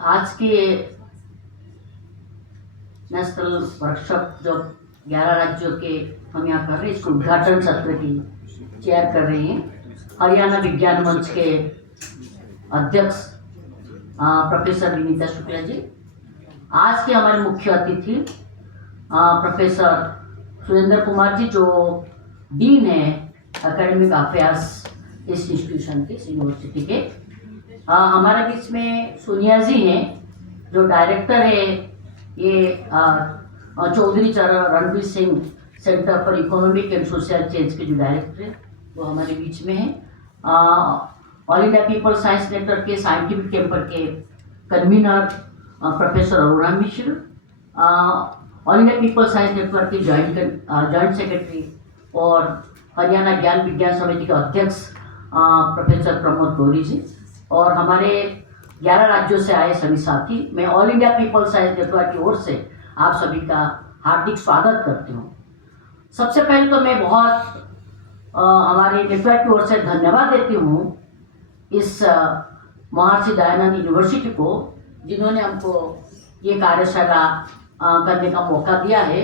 आज के national workshop जो 11 राज्यों के हम यहाँ कर रहे हैं, इसको उद्घाटन सत्र की चेयर कर रहे हैं हरियाणा विज्ञान मंच के अध्यक्ष प्रोफेसर विनीता शुक्ला जी। आज के हमारे मुख्य अतिथि प्रोफेसर सुरेंद्र कुमार जी, जो डीन है एकेडमिक अफेयर्स इस इंस्टीट्यूशन के, इस यूनिवर्सिटी के। हमारे बीच में सोनिया जी हैं, जो डायरेक्टर है ये Chaudhary Charan Ranvir Singh center for economic and social change के जो डायरेक्टर है, वो हमारे बीच में है। All India people science network के साइंटिफिक कैंपर के convener professor Aruna Mishra, all India people science network के जॉइंट सेक्रेटरी और हरियाणा ज्ञान विज्ञान समिति के अध्यक्ष प्रोफेसर प्रमोद गौरी जी, और हमारे 11 राज्यों से आए सभी साथी। मैं all India people science network की ओर से आप सभी का हार्दिक स्वागत करती हूँ। सबसे पहले तो मैं बहुत हमारे नेटवर्क की ओर से धन्यवाद देती हूँ इस महर्षि दयानंद यूनिवर्सिटी को, जिन्होंने हमको ये कार्यशाला करने का मौका दिया है।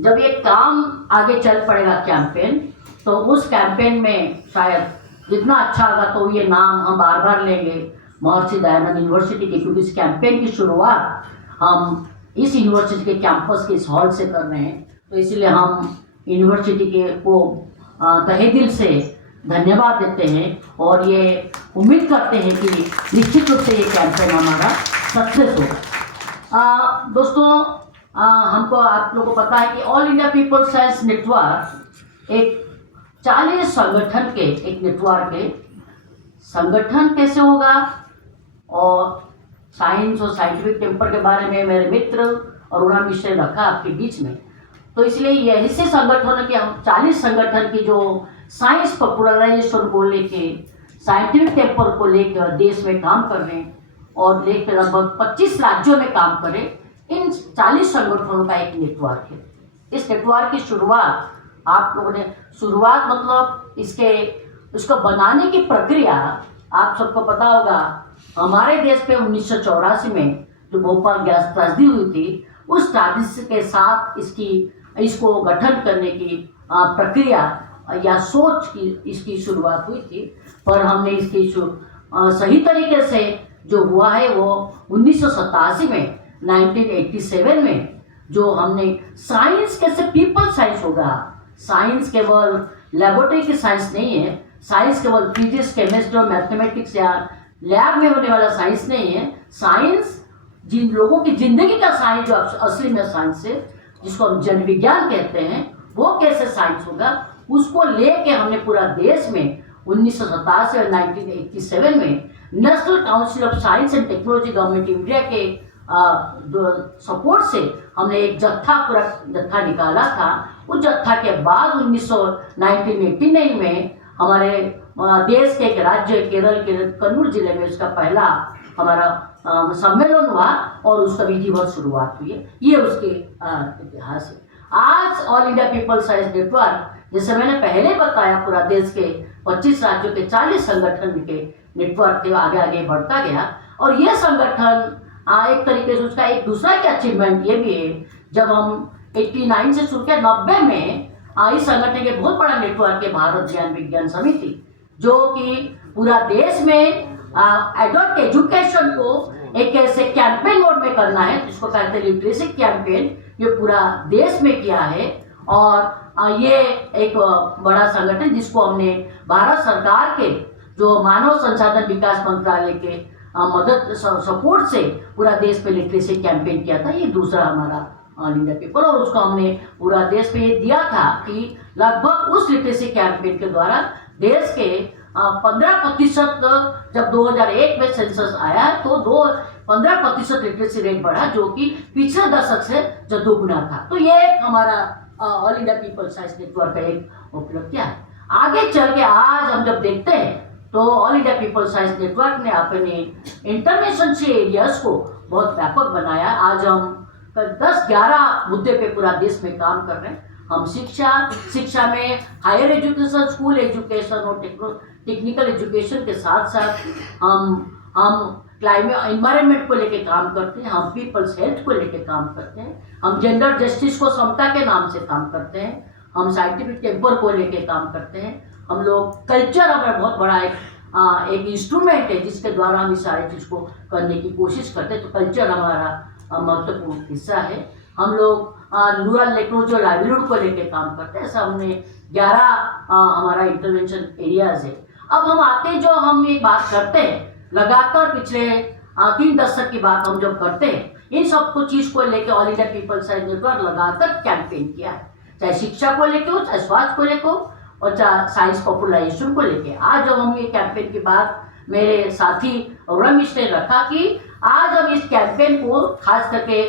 जब ये काम आगे चल पड़ेगा कैंपेन, तो उस कैंपेन में शायद जितना अच्छा होगा तो ये नाम हम बार बार लेंगे महर्षि दयानंद यूनिवर्सिटी की, क्योंकि इस कैंपेन की शुरुआत हम इस यूनिवर्सिटी के कैंपस के इस हॉल से कर रहे हैं। तो इसलिए हम यूनिवर्सिटी के को तहे दिल से धन्यवाद देते हैं और ये उम्मीद करते हैं कि निश्चित रूप से ये कैंपेन हमारा सक्सेस हो। दोस्तों, हमको आप लोगों को पता है कि all India people science network एक 40 संगठन के एक नेटवर्क है। संगठन कैसे होगा और साइंस और साइंटिफिक टेम्पर के बारे में मेरे मित्र अरुणा मिश्र ने रखा आपके बीच में। तो इसलिए यही से संगठन के हम 40 संगठन की जो साइंस पॉपुलराइजेशन को लेके, साइंटिफिक टेम्पर को लेकर देश में काम कर रहे हैं और लेकर लगभग 25 राज्यों में काम कर रहे हैं। इन 40 संगठनों का एक नेटवर्क है। इस नेटवर्क की शुरुआत आप लोगों ने मतलब इसको बनाने की प्रक्रिया आप सबको पता होगा। हमारे देश पे 1984 में जो भोपाल गैस त्रासदी हुई थी, उस त्रासदी के साथ इसको गठन करने की प्रक्रिया या सोच की इसकी शुरुआत हुई थी। पर हमने इसकी सही तरीके से जो हुआ है वो 1987 में 1987 में जो हमने साइंस कैसे पीपल साइंस होगा। साइंस केवल लेबोरेटरी की साइंस नहीं है, साइंस केवल फिजिक्स केमिस्ट्री और मैथमेटिक्स या लैब में होने वाला साइंस नहीं है। साइंस जिन लोगों की जिंदगी का साइंस, जो असली में साइंस है, जिसको हम जन विज्ञान कहते हैं, वो कैसे साइंस होगा, उसको लेके हमने पूरा देश में 1987 और 1987 में national council of science and technology government India के सपोर्ट से हमने एक जत्था निकाला था। उस जत्था के बाद 1989 में हमारे देश के एक राज्य केरल के कन्नूर जिले में उसका पहला हमारा सम्मेलन हुआ और उसका विधिवत शुरुआत हुई है। ये उसके इतिहास है। आज all India people science network, जैसे मैंने पहले बताया, पूरा देश के 25 राज्यों के 40 संगठन के नेटवर्क के आगे आगे बढ़ता गया। और ये संगठन एक तरीके से उसका एक दूसरा की अचीवमेंट ये भी है, जब हम 89 से शुरू किया, 90 में इस संगठन के बहुत बड़ा नेटवर्क है भारत ज्ञान विज्ञान समिति, जो कि पूरा देश में एडल्ट एजुकेशन को एक ऐसे कैंपेन मोड में करना है, जिसको कहते हैं लिटरेसी कैंपेन। ये पूरा देश में किया है और ये एक बड़ा संगठन जिसको हमने भारत सरकार के जो मानव संसाधन विकास मंत्रालय के मदद सपोर्ट से पूरा देश पे लिटरेसी कैंपेन किया था। ये दूसरा हमारा ऑल इंडिया पेपर, और उसको हमने पूरा देश पे ये दिया था कि लगभग उस लिटरेसी कैंपेन के द्वारा देश के 15%, जब 2001 में सेंसस आया तो 15% लिटरेसी रेट बढ़ा, जो कि पिछले दशक से जो दुगुना था। तो ये हमारा all India people science network का एक उपलब्धि है। आगे चल के आज हम जब देखते हैं तो all India people science network ने अपने इंटरनेशनल एरियाज को बहुत व्यापक बनाया। आज हम 10-11 मुद्दे पे पूरा देश में काम कर रहे हैं। हम शिक्षा में हायर एजुकेशन, स्कूल एजुकेशन और टेक्निकल एजुकेशन के साथ साथ हम क्लाइमेट एनवायरनमेंट को लेके काम करते हैं, हम पीपल्स हेल्थ को लेके काम करते हैं, हम जेंडर जस्टिस को समता के नाम से काम करते हैं, हम साइंटिफिक टेम्पर को लेके काम करते हैं। हम लोग कल्चर हमारा बहुत बड़ा एक इंस्ट्रूमेंट है जिसके द्वारा हम इस सारी चीज़ को करने की कोशिश करते हैं। तो कल्चर हमारा महत्वपूर्ण हिस्सा है। हम लोग रूरल टेक्नोलॉजी लाइवलीहुड को लेके काम करते हैं। ऐसा हमने 11 हमारा इंटरवेंशन एरियाज है। अब हम आते हैं, जो हम ये बात करते हैं लगातार पिछले 3 दशक की बात हम जब करते हैं, इन सब कुछ चीज़ को लेके all India people's science network लगातार कैंपेन किया है, चाहे शिक्षा को लेके हो, चाहे स्वास्थ्य को लेके हो और चाहे साइंस पॉपुलराइजेशन को लेके। आज जब हम ये कैंपेन की बात मेरे साथी रमेश ने रखा कि आज हम इस कैंपेन को खास करके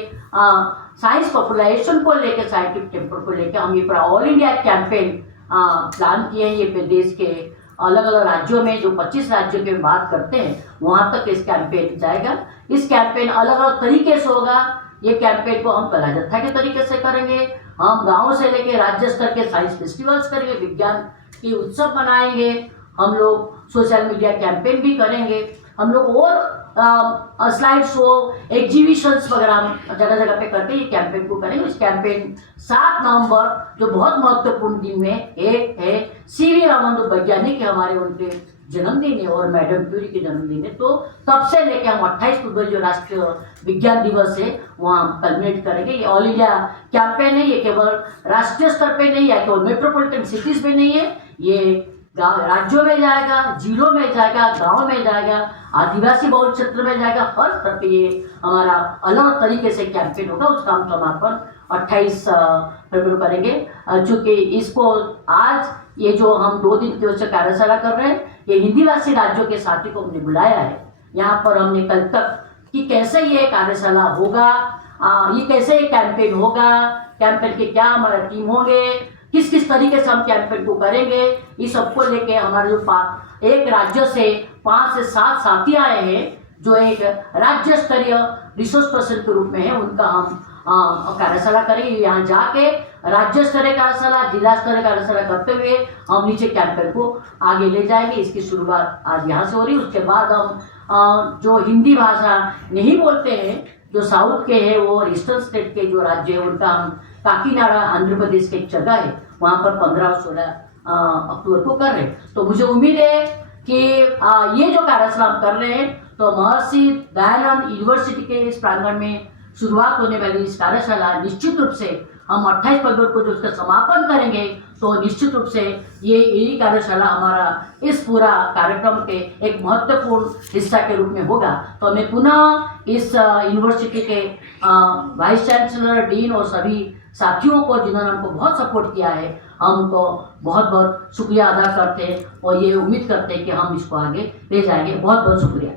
साइंस पॉपुलराइजेशन को लेके, साइंटिफिक टेम्पर को लेके हम ये पूरा ऑल इंडिया कैंपेन प्लान किए हैं। ये देश के अलग अलग राज्यों में, जो 25 राज्यों की बात करते हैं, वहाँ तक इस कैंपेन जाएगा। इस कैंपेन अलग अलग तरीके से होगा। ये कैंपेन को हम कला जत्था के तरीके से करेंगे, हम गाँव से लेके राज्य स्तर के साइंस फेस्टिवल्स करेंगे, विज्ञान के उत्सव मनाएंगे, हम लोग सोशल मीडिया कैंपेन भी करेंगे, हम लोग और स्लाइड शो, एग्जीबिशंस वगैरह जगह जगह पे करके ये कैंपेन को करेंगे। इस कैंपेन 7 नवंबर, जो बहुत महत्वपूर्ण दिन में एक है, सीवी रमन जो वैज्ञानिक है हमारे, उनके जन्मदिन है और मैडम क्यूरी के जन्मदिन है। तो तब से लेके हम 28 फरवरी जो राष्ट्रीय विज्ञान दिवस है वहाँ हम कल्मिनेट करेंगे। ये ऑल इंडिया कैंपेन है, ये केवल राष्ट्रीय स्तर पे नहीं है, केवल मेट्रोपॉलिटन सिटीज में नहीं है, ये राज्यों में जाएगा, जिलों में जाएगा, गांव में जाएगा, आदिवासी बहुल क्षेत्र में जाएगा, हर स्तर पे ये हमारा अलग तरीके से कैंपेन होगा। उसका हम समापन 28 फरवरी करेंगे। चूँकि इसको आज ये जो हम 2 दिन की वजह कार्यशाला कर रहे हैं, ये हिंदी भाषी राज्यों के साथी को हमने बुलाया है यहाँ पर। हमने कल तक कि कैसे ये कार्यशाला होगा, ये कैसे ये कैंपेन होगा, कैंपेन के क्या हमारा टीम होंगे, किस किस तरीके से हम कैंपेन को करेंगे, इस सबको लेके हमारे जो एक राज्य से 5 से 7 साथी आए हैं जो एक राज्य स्तरीय रिसोर्स पर्सन के रूप में है, उनका हम कार्यशाला करेंगे। यहाँ जाके राज्य स्तरीय कार्यशाला, जिला स्तरीय कार्यशाला करते हुए हम नीचे कैंपेन को आगे ले जाएंगे। इसकी शुरुआत आज यहाँ से हो रही है। उसके बाद हम जो हिंदी भाषा नहीं बोलते हैं, जो साउथ के हैं, वो ईस्टर्न स्टेट के जो राज्य है, उनका हम काकीनाडा आंध्र प्रदेश की एक जगह है, वहाँ पर 15 और 16 अक्टूबर को कर रहे हैं। तो मुझे उम्मीद है कि ये जो कार्यशाला हम कर रहे हैं, तो महर्षि दयानंद यूनिवर्सिटी के इस प्रांगण में शुरुआत होने वाली इस कार्यशाला निश्चित रूप से हम 28 फरवरी को जो उसका समापन करेंगे, तो निश्चित रूप से ये कार्यशाला हमारा इस पूरा कार्यक्रम के एक महत्वपूर्ण हिस्सा के रूप में होगा। तो मैं पुनः इस यूनिवर्सिटी के वाइस चांसलर, डीन और सभी साथियों को, जिन्होंने हमको बहुत सपोर्ट किया है, हम उनको बहुत बहुत शुक्रिया अदा करते हैं और ये उम्मीद करते हैं कि हम इसको आगे ले जाएंगे। बहुत बहुत शुक्रिया।